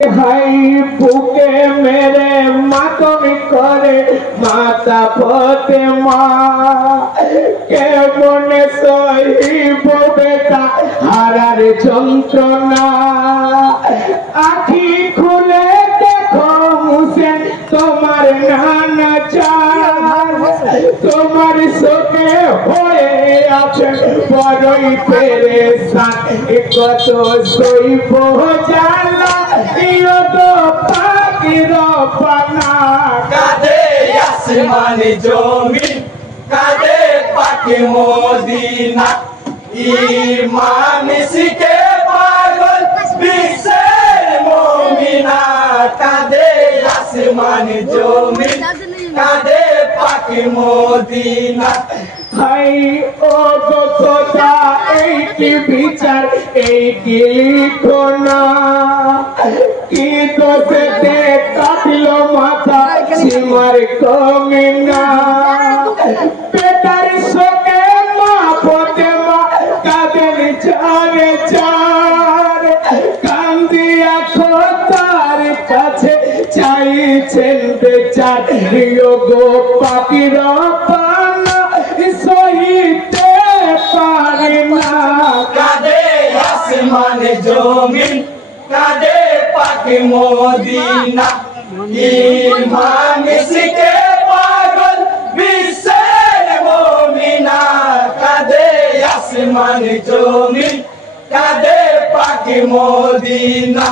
High বুকে মেরে মাতম করে মাতা পথে মা কেমনে সহিব বেটা হারার যন্ত্রণা আখি খুলে দেখো মুসেন তোমার নানা চার তোমার চোখে হয়ে আছে বড়ই পেরেশান কত সইব জানা কাঁদে আসমানে জমিন কাঁদে পাকে মদিনা ঈমান শিখে পাগল বিশ্বের মুমিনা কাঁদে আসমানে জমিন কাঁদে পাকে মদিনা হাই ও গো খোদা এই কি বিচার এই কি লিখো না কি দোষেতে কাটলো মাথা সীমার কমে না বেটার শোকে মা ফোটে মা কাঁদেন চারে চার কান্দিয়া খোদার কাছে চাইছেন বেচার গো পাখির পানা সহিতে পারে না কাঁদে আসমানে জমিন কাঁদে পাকে মদিনা ঈমান শিখে পাগল বিশ্বের মুমিনা কাঁদে আসমানে জমিন কাঁদে পাকে মদিনা।